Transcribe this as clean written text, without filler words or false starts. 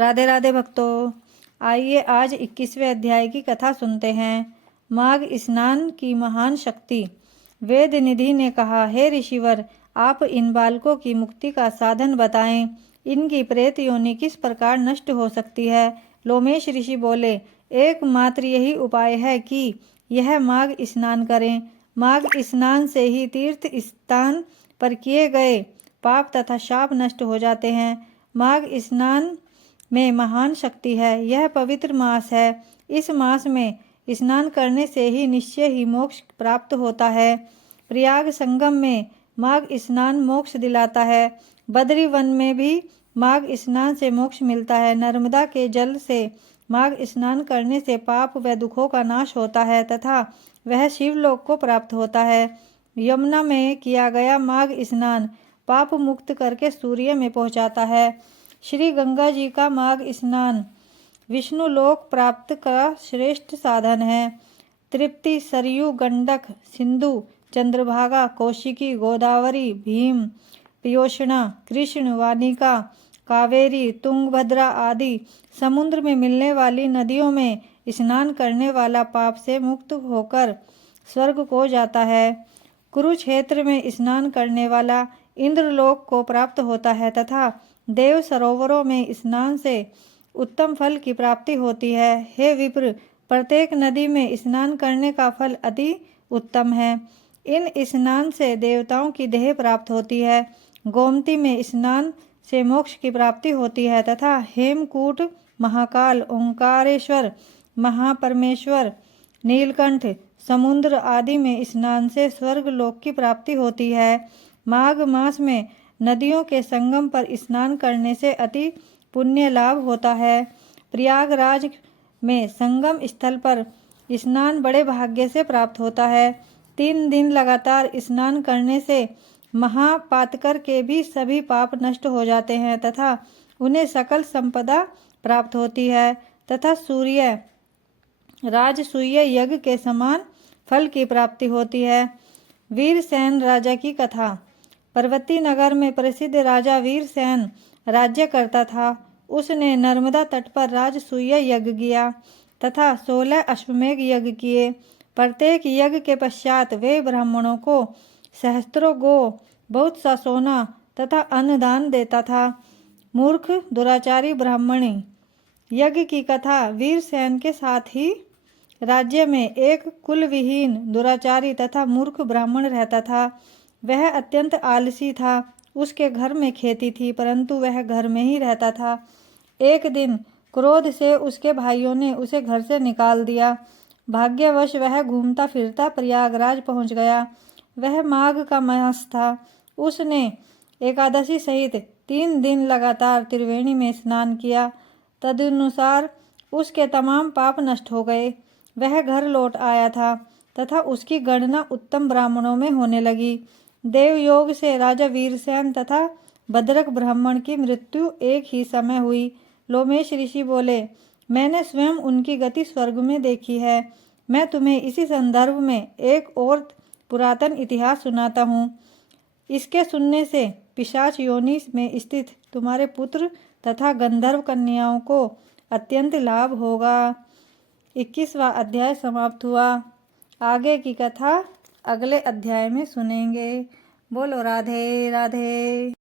राधे राधे भक्तों, आइए आज 21वें अध्याय की कथा सुनते हैं। माघ स्नान की महान शक्ति। वेद निधि ने कहा, हे ऋषिवर, आप इन बालकों की मुक्ति का साधन बताएं। इनकी प्रेत योनि किस प्रकार नष्ट हो सकती है। लोमेश ऋषि बोले, एकमात्र यही उपाय है कि यह माघ स्नान करें। माघ स्नान से ही तीर्थ स्थान पर किए गए पाप तथा शाप नष्ट हो जाते हैं। माघ स्नान में महान शक्ति है। यह पवित्र मास है। इस मास में स्नान करने से ही निश्चय ही मोक्ष प्राप्त होता है। प्रयाग संगम में माघ स्नान मोक्ष दिलाता है। बद्री वन में भी माघ स्नान से मोक्ष मिलता है। नर्मदा के जल से माघ स्नान करने से पाप व दुखों का नाश होता है तथा वह शिवलोक को प्राप्त होता है। यमुना में किया गया माघ स्नान पाप मुक्त करके सूर्य में पहुंचाता है। श्री गंगा जी का माघ स्नान विष्णु लोक प्राप्त का श्रेष्ठ साधन है। तृप्ति, सरयू, गंडक, सिंधु, चंद्रभागा, कौशिकी, गोदावरी, भीम, पयोष्णा, कृष्ण, वानिका, कावेरी, तुंगभद्रा आदि समुद्र में मिलने वाली नदियों में स्नान करने वाला पाप से मुक्त होकर स्वर्ग को जाता है। कुरुक्षेत्र में स्नान करने वाला इंद्रलोक को प्राप्त होता है तथा देव सरोवरों में स्नान से उत्तम फल की प्राप्ति होती है। हे विप्र, प्रत्येक नदी में स्नान करने का फल अति उत्तम है। इन स्नान से देवताओं की देह प्राप्त होती है। गोमती में स्नान से मोक्ष की प्राप्ति होती है तथा हेमकूट, महाकाल, ओंकारेश्वर, महापरमेश्वर, नीलकंठ, समुद्र आदि में स्नान से स्वर्ग लोक की प्राप्ति होती है। माघ मास में नदियों के संगम पर स्नान करने से अति पुण्य लाभ होता है। प्रयागराज में संगम स्थल पर स्नान बड़े भाग्य से प्राप्त होता है। 3 दिन लगातार स्नान करने से महापातकर के भी सभी पाप नष्ट हो जाते हैं तथा उन्हें सकल संपदा प्राप्त होती है तथा सूर्य राजसूय यज्ञ के समान फल की प्राप्ति होती है। वीरसेन राजा की कथा। पर्वती नगर में प्रसिद्ध राजा वीरसेन राज्य करता था। उसने नर्मदा तट पर राजसूय यज्ञ किया तथा 16 अश्वमेघ यज्ञ किए। प्रत्येक यज्ञ के पश्चात वे ब्राह्मणों को सहस्त्रों गो, बहुत सा सोना तथा अन्नदान देता था। मूर्ख दुराचारी ब्राह्मणी। यज्ञ की कथा। वीरसेन के साथ ही राज्य में एक कुलविहीन, दुराचारी तथा मूर्ख ब्राह्मण रहता था। वह अत्यंत आलसी था। उसके घर में खेती थी परंतु वह घर में ही रहता था। एक दिन क्रोध से उसके भाइयों ने उसे घर से निकाल दिया। भाग्यवश वह घूमता फिरता प्रयागराज पहुंच गया। वह माघ का मास था। उसने एकादशी सहित 3 दिन लगातार त्रिवेणी में स्नान किया। तदनुसार उसके तमाम पाप नष्ट हो गए। वह घर लौट आया था तथा उसकी गणना उत्तम ब्राह्मणों में होने लगी। देवयोग से राजा वीरसेन तथा भद्रक ब्राह्मण की मृत्यु एक ही समय हुई। लोमेश ऋषि बोले, मैंने स्वयं उनकी गति स्वर्ग में देखी है। मैं तुम्हें इसी संदर्भ में एक और पुरातन इतिहास सुनाता हूँ। इसके सुनने से पिशाच योनि में स्थित तुम्हारे पुत्र तथा गंधर्व कन्याओं को अत्यंत लाभ होगा। 21वां अध्याय समाप्त हुआ। आगे की कथा अगले अध्याय में सुनेंगे। बोलो राधे राधे।